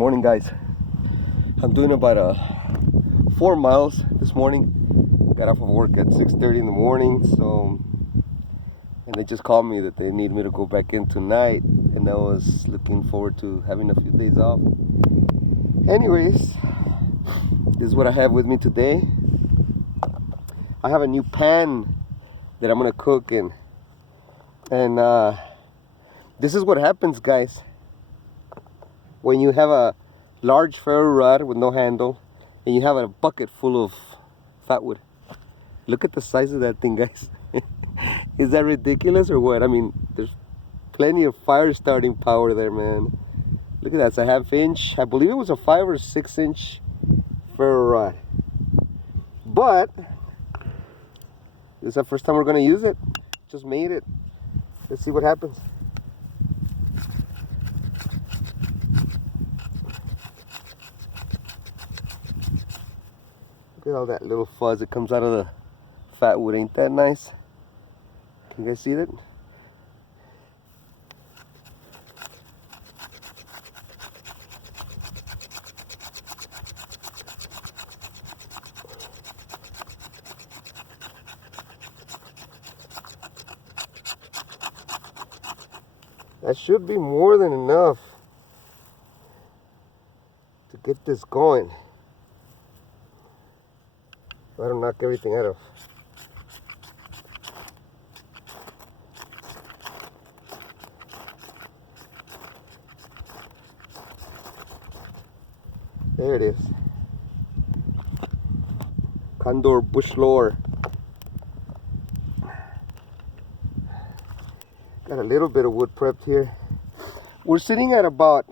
morning, guys. I'm doing about 4 miles this morning. Got off of work at 6:30 in the morning, and they just called me that they need me to go back in tonight, and I was looking forward to having a few days off. Anyways, this is what I have with me today. I have a new pan that I'm gonna cook in, and this is what happens, guys, when you have a large ferro rod with no handle and you have a bucket full of fatwood. Look at the size of that thing, guys. Is that ridiculous or what? I mean, there's plenty of fire starting power there, man. Look at that. It's a 1/2 inch. I believe it was a 5 or 6 inch ferro rod. But this is the first time we're gonna use it. Just made it. Let's see what happens. Look at all that little fuzz that comes out of the fatwood. Ain't that nice? Can you guys see that? That should be more than enough to get this going. I don't knock everything out of. There it is. Condor bush lore. Got a little bit of wood prepped here. We're sitting at about,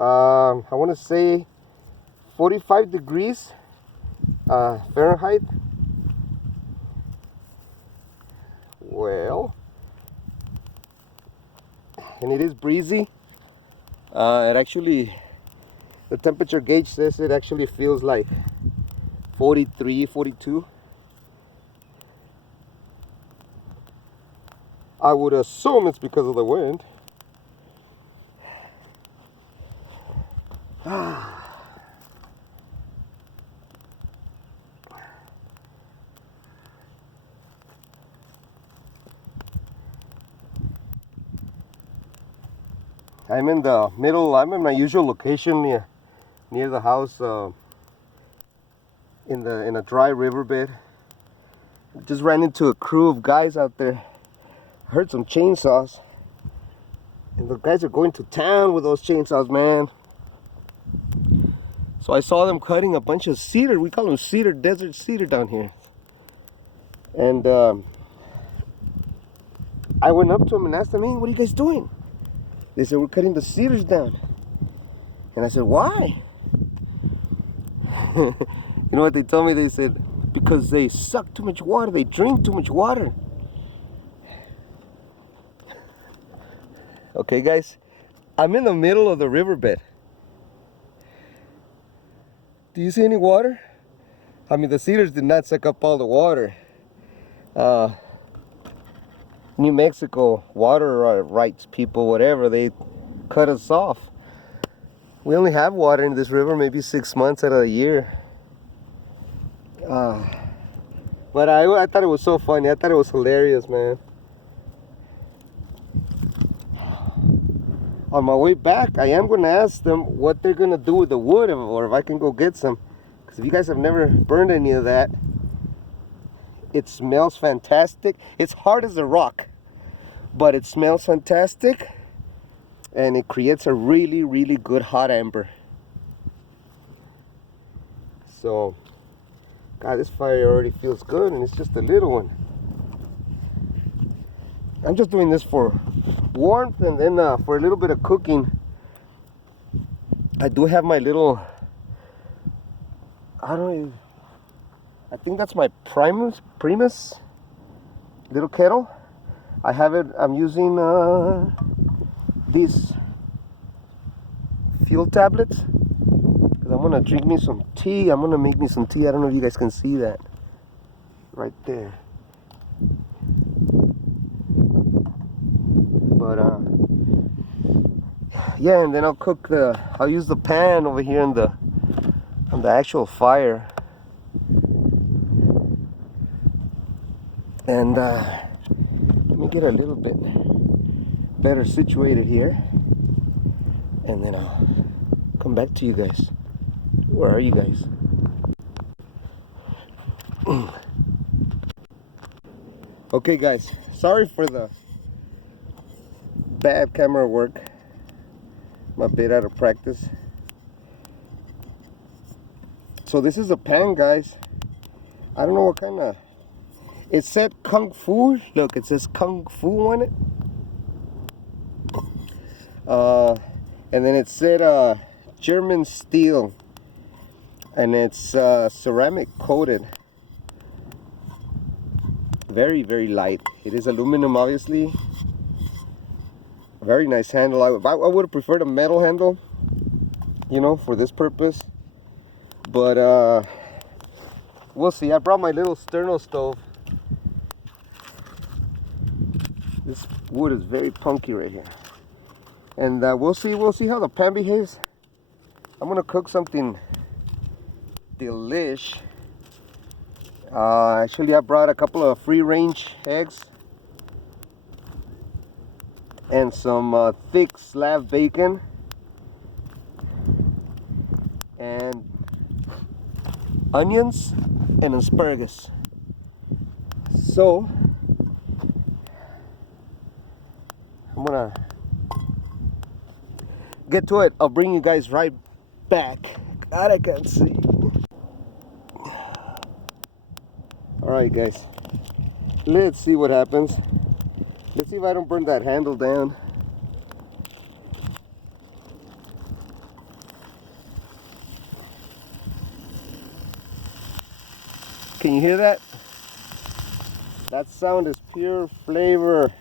I want to say 45 degrees Fahrenheit. Well, and it is breezy. It actually, the temperature gauge says it actually feels like 43, 42. I would assume it's because of the wind. I'm in the middle. I'm in my usual location near the house, in a dry riverbed. Just ran into a crew of guys out there. Heard some chainsaws, and the guys are going to town with those chainsaws, man. So I saw them cutting a bunch of cedar. We call them cedar, desert cedar down here. And I went up to them and asked them, "Hey, what are you guys doing?" They said, "We're cutting the cedars down." And I said, "Why?" You know what they told me? They said, "Because they suck too much water, they drink too much water." Okay, guys, I'm in the middle of the riverbed. Do you see any water? I mean, the cedars did not suck up all the water. New Mexico water rights people, whatever, they cut us off. We only have water in this river maybe 6 months out of the year. But I thought it was so funny. I thought it was hilarious, man. On my way back, I am going to ask them what they're going to do with the wood, or if I can go get some. Because if you guys have never burned any of that, it smells fantastic. It's hard as a rock, but it smells fantastic, and it creates a really, really good hot amber. So, God, this fire already feels good, and it's just a little one. I'm just doing this for warmth, and then for a little bit of cooking. I do have my little, I think that's my Primus little kettle. I have it, I'm using these fuel tablets, because I'm gonna drink me some tea. I'm gonna make me some tea. I don't know if you guys can see that right there. But Yeah, and then I'll use the pan over here on the actual fire. And let me get a little bit better situated here, and then I'll come back to you guys. Where are you guys? Okay guys, sorry for the bad camera work. I'm a bit out of practice. So this is a pan, guys. I don't know what kind of... It said Kung Fu. Look, it says Kung Fu on it. And then it said German steel. And it's ceramic coated. Very, very light. It is aluminum, obviously. Very nice handle. I would have preferred a metal handle, you know, for this purpose. But we'll see. I brought my little sterno stove. This wood is very punky right here. And we'll see how the pan behaves. I'm gonna cook something delish. Actually, I brought a couple of free-range eggs and some thick slab bacon and onions and asparagus. So I'm gonna get to it. I'll bring you guys right back. God, I can't see. Alright guys, let's see what happens. Let's see if I don't burn that handle down. Can you hear that? That sound is pure flavor.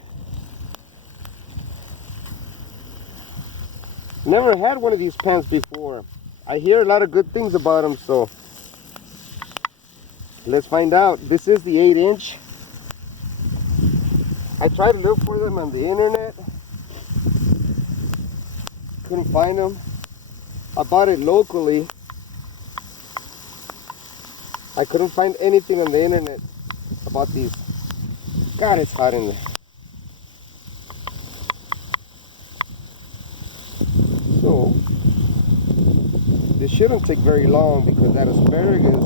Never had one of these pans before. I hear a lot of good things about them, so let's find out. This is the 8-inch. I tried to look for them on the internet. Couldn't find them. I bought it locally. I couldn't find anything on the internet about these. God, it's hot in there. So, this shouldn't take very long because that asparagus,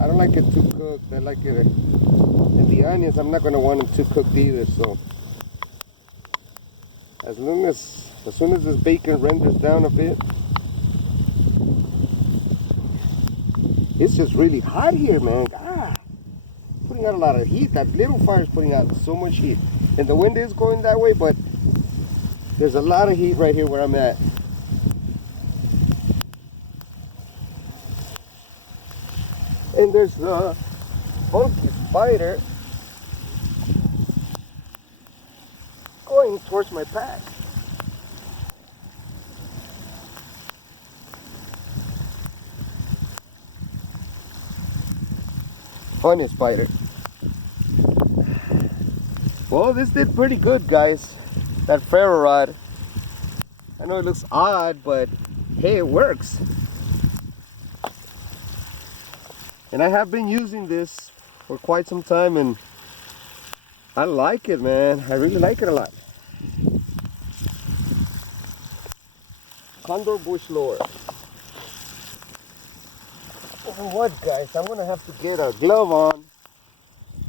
I don't like it too cooked. I like it, and the onions, I'm not going to want them too cooked either. So, as soon as this bacon renders down a bit, it's just really hot here, man. Ah, putting out a lot of heat. That little fire is putting out so much heat, and the wind is going that way, but there's a lot of heat right here where I'm at. And there's a funky spider going towards my pack. Funny spider. Well, this did pretty good, guys. That ferro rod. I know it looks odd, but hey, it works. And I have been using this for quite some time, and I like it, man. I really like it a lot. Condor bush lore. You know what, guys? I'm gonna have to get a glove on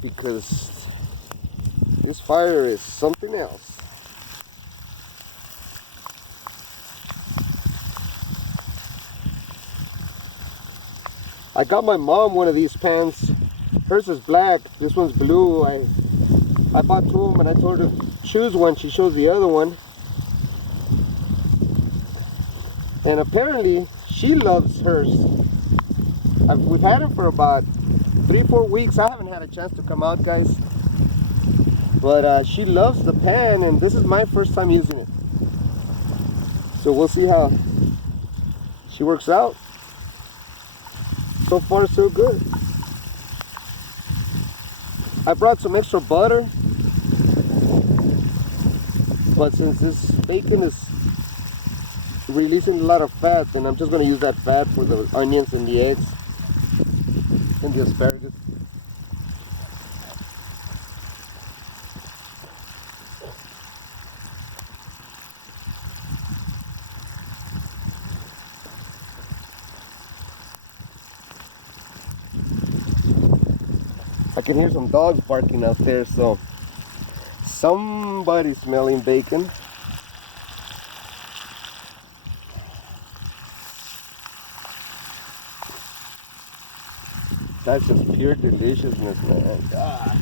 because this fire is something else. I got my mom one of these pans. Hers is black, this one's blue. I bought two of them and I told her to choose one. She chose the other one. And apparently she loves hers. We've had it for about 3-4 weeks. I haven't had a chance to come out, guys. But she loves the pan, and this is my first time using it. So we'll see how she works out. So far, so good. I brought some extra butter. But since this bacon is releasing a lot of fat, then I'm just going to use that fat for the onions and the eggs and the asparagus. I can hear some dogs barking out there, so somebody's smelling bacon. That's just pure deliciousness, man. God.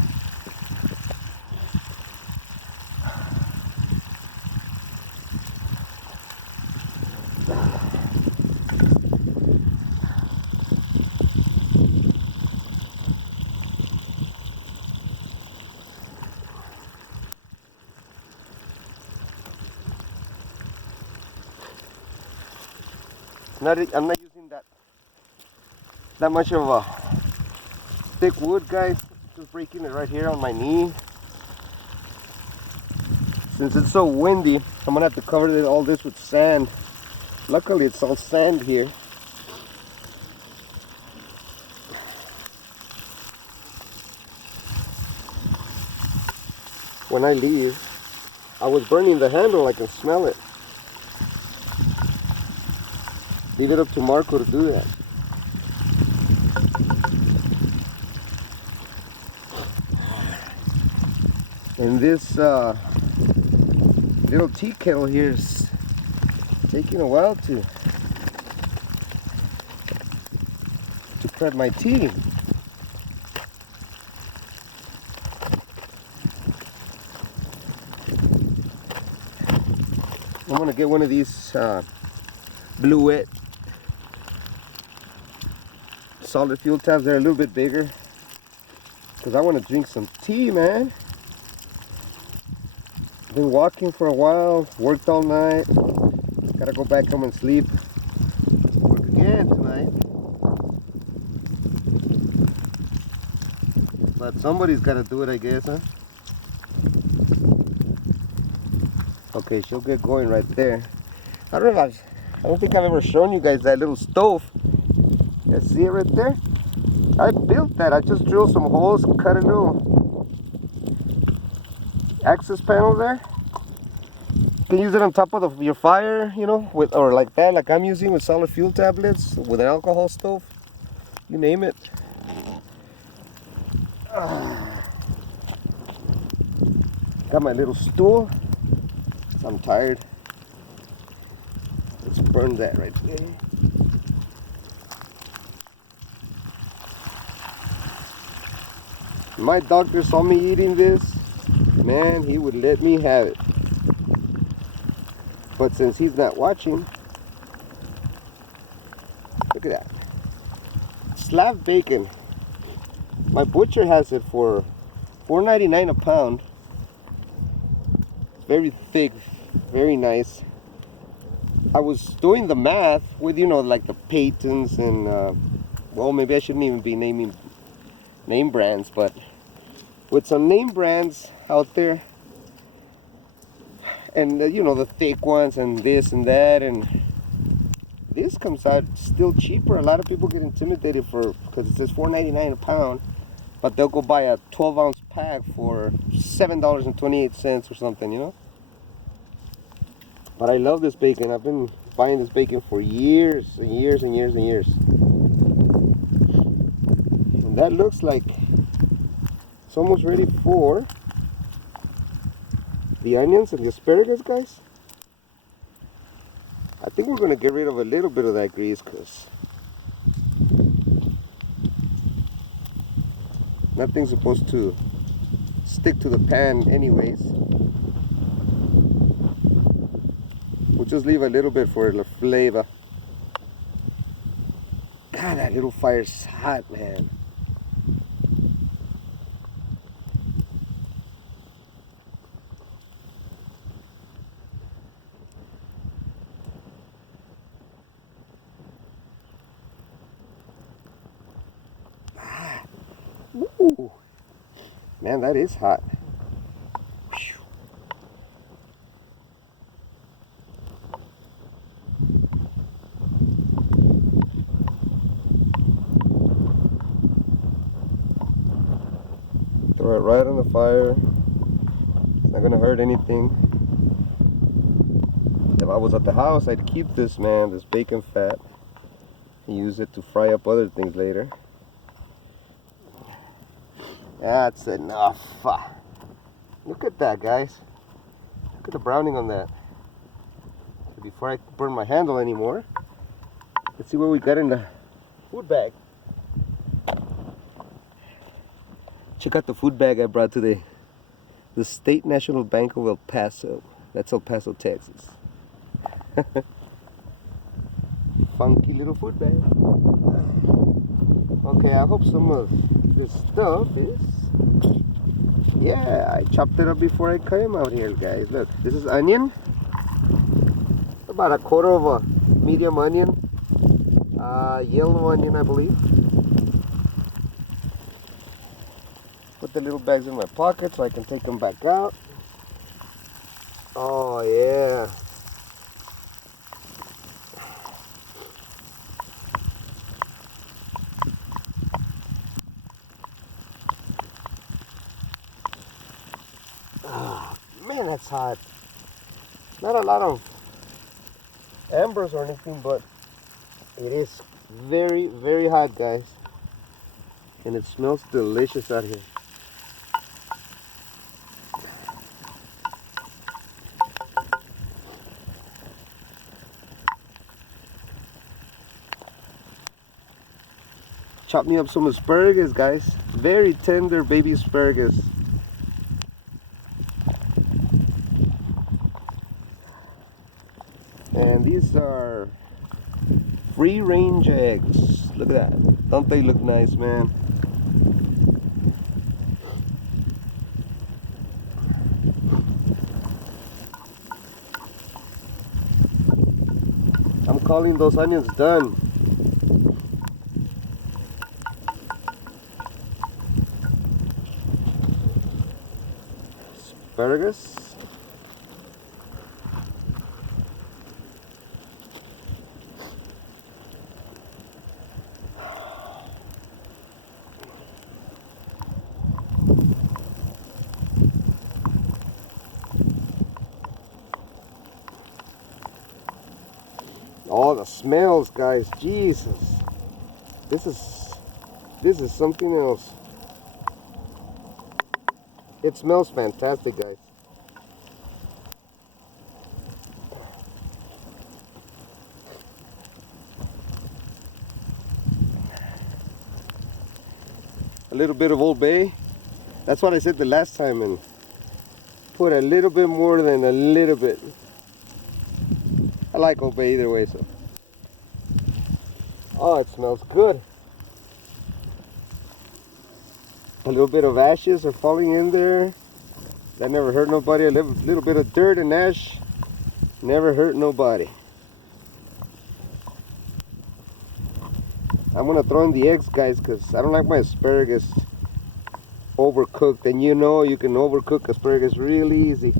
I'm not using that much of a thick wood, guys. Just breaking it right here on my knee. Since it's so windy, I'm gonna have to cover all this with sand. Luckily, it's all sand here. When I leave, I was burning the handle. I can smell it. Leave it up to Marco to do that. And this little tea kettle here is taking a while to prep my tea. I'm gonna get one of these Bluette solid fuel tabs. They're a little bit bigger because I want to drink some tea, man. Been walking for a while, worked all night. Gotta go back home and sleep. Work again tonight. But somebody's gotta do it, I guess, huh? Okay, she'll get going right there. I don't think I've ever shown you guys that little stove. You guys see it right there? I built that. I just drilled some holes, cut a little access panel there. You can use it on top of your fire, you know, or like that, like I'm using with solid fuel tablets, with an alcohol stove, you name it. Got my little stool. I'm tired. Let's burn that right there. My doctor saw me eating this, man, he would let me have it. But since he's not watching, look at that. Slab bacon. My butcher has it for $4.99 a pound. Very thick, very nice. I was doing the math with, you know, like the Peytons and, well, maybe I shouldn't even be naming name brands, but with some name brands out there, and you know, the thick ones and this and that, and this comes out still cheaper. A lot of people get intimidated because it says $4.99 a pound, but they'll go buy a 12-ounce pack for $7.28 or something, you know. But I love this bacon. I've been buying this bacon for years and years and years and years. And that looks like it's almost ready for the onions and the asparagus, guys. I think we're going to get rid of a little bit of that grease because nothing's supposed to stick to the pan anyways. We'll just leave a little bit for the flavor. God, that little fire's hot, man. Ooh. Man, that is hot. Throw it right on the fire. It's not gonna hurt anything. If I was at the house, I'd keep this, man, this bacon fat, and use it to fry up other things later. That's enough. Look at that, guys. Look at the browning on that. Before I burn my handle anymore, let's see what we got in the food bag. Check out the food bag I brought today. The State National Bank of El Paso. That's El Paso, Texas. Funky little food bag. Okay, I hope some of this stuff is... Yeah, I chopped it up before I came out here, guys. Look, this is onion. About a quarter of a medium onion. Yellow onion, I believe. Put the little bags in my pocket so I can take them back out. Oh, yeah. Oh, man, that's hot. Not a lot of embers or anything, but it is very, very hot, guys. And it smells delicious out here. Chop me up some asparagus, guys. Very tender baby asparagus. And these are free range eggs. Look at that. Don't they look nice, man? I'm calling those onions done. Asparagus. Oh, the smells, guys. Jesus. This is something else. It smells fantastic, guys. A little bit of Old Bay. That's what I said the last time, and put a little bit more than a little bit. I like Old Bay either way, so. Oh, it smells good. A little bit of ashes are falling in there. That never hurt nobody. A little bit of dirt and ash never hurt nobody. I'm gonna throw in the eggs, guys, because I don't like my asparagus overcooked. And you know you can overcook asparagus really easy.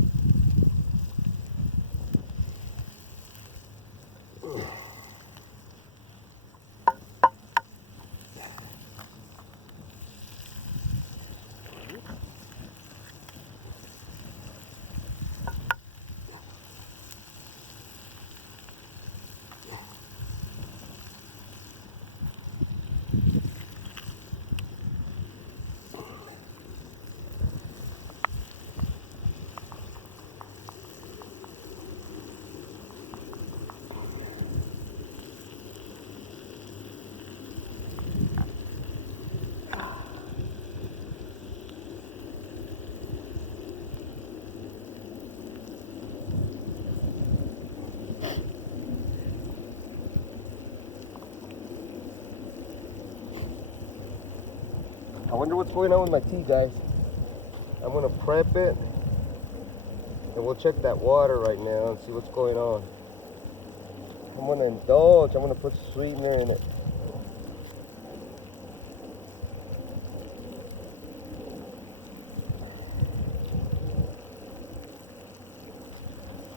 I wonder what's going on with my tea, guys. I'm gonna prep it, and we'll check that water right now and see what's going on. I'm gonna indulge. I'm gonna put sweetener in it.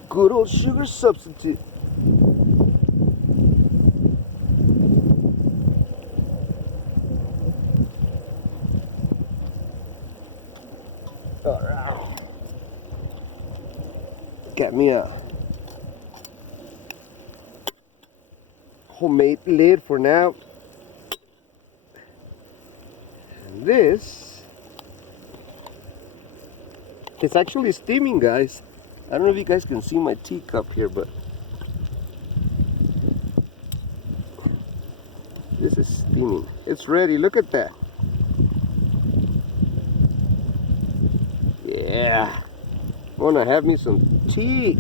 Good old sugar substitute. me a homemade lid for now. And this is actually steaming, guys. I don't know if you guys can see my teacup here, but this is steaming. It's ready. Look at that. Yeah. I want to have me some tea.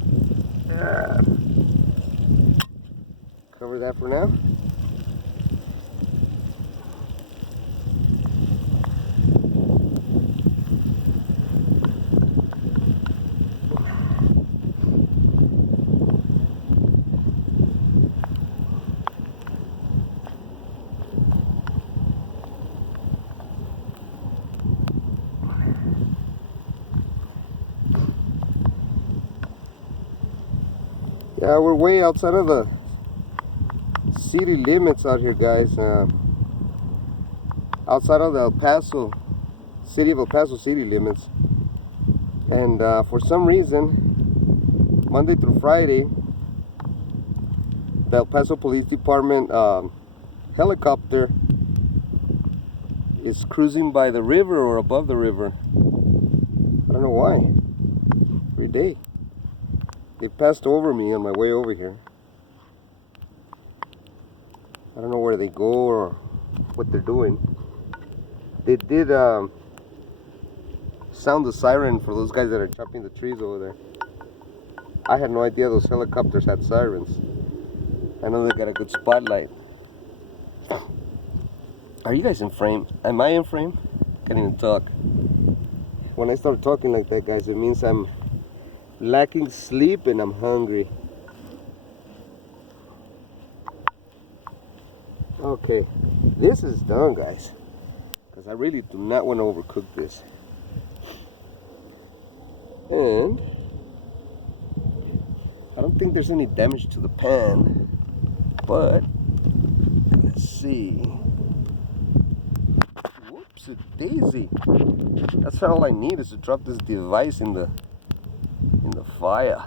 Cover that for now. Yeah, we're way outside of the city limits out here, guys. Outside of the El Paso, city of El Paso city limits. And for some reason, Monday through Friday, the El Paso Police Department helicopter is cruising by the river or above the river. I don't know why. Every day. They passed over me on my way over here. I don't know where they go or what they're doing. They did sound the siren for those guys that are chopping the trees over there. I had no idea those helicopters had sirens. I know they got a good spotlight. Are you guys in frame? Am I in frame? Can't even talk. When I start talking like that, guys, it means I'm lacking sleep and I'm hungry. Okay, this is done, guys, because I really do not want to overcook this. And I don't think there's any damage to the pan, but let's see. Whoops, a daisy. That's all I need is to drop this device in the fire.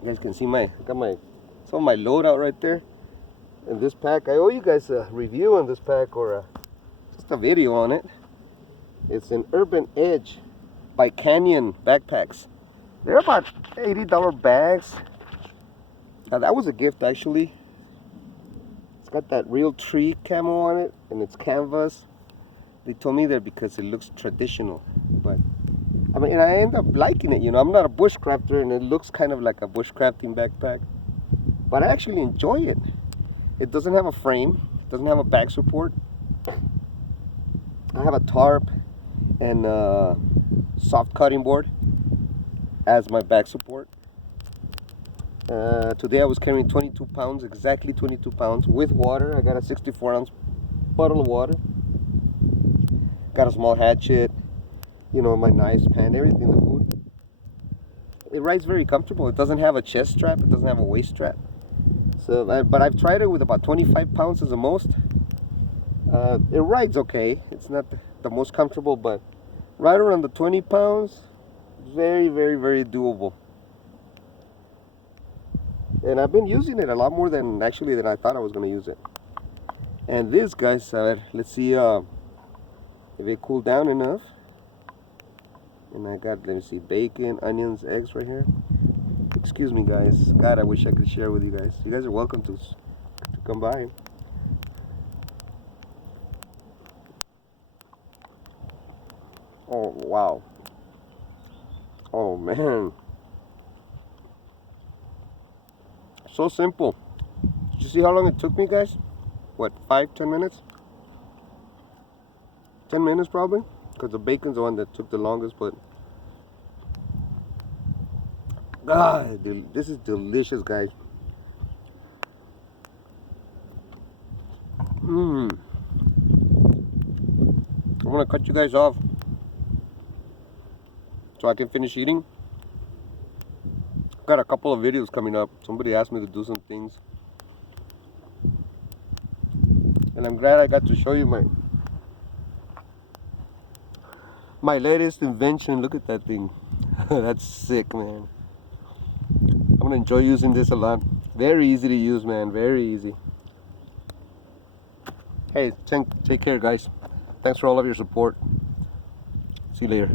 You guys can see I got some of my load out right there. And this pack, I owe you guys a review on this pack or just a video on it. It's an Urban Edge by Canyon backpacks. They're about $80 bags. Now that was a gift actually. It's got that real tree camo on it and it's canvas. They told me that because it looks traditional, but I mean, I end up liking it, you know. I'm not a bushcrafter and it looks kind of like a bushcrafting backpack, but I actually enjoy it. It doesn't have a frame, it doesn't have a back support. I have a tarp and a soft cutting board as my back support. Today I was carrying 22 pounds, exactly 22 pounds with water. I got a 64-ounce bottle of water. Got a small hatchet, you know, my knives, pan, everything, the food. It rides very comfortable. It doesn't have a chest strap, it doesn't have a waist strap. So, but I've tried it with about 25 pounds as the most. It rides okay. It's not the most comfortable, but right around the 20 pounds, very, very, very doable. And I've been using it a lot more than I thought I was going to use it. And this, guys, let's see if it cooled down enough. And I got, let me see, bacon, onions, eggs right here. Excuse me, guys. God, I wish I could share with you guys. You guys are welcome to come by. Oh, wow. Oh, man. So simple. Did you see how long it took me, guys? What, 5-10 minutes? 10 minutes probably, because the bacon's the one that took the longest, but this is delicious, guys. I'm gonna cut you guys off so I can finish eating. Got a couple of videos coming up. Somebody asked me to do some things, and I'm glad I got to show you my latest invention. Look at that thing. That's sick, man. I'm gonna enjoy using this a lot. Very easy to use, man. Very easy. Hey, take care, guys. Thanks for all of your support. See you later.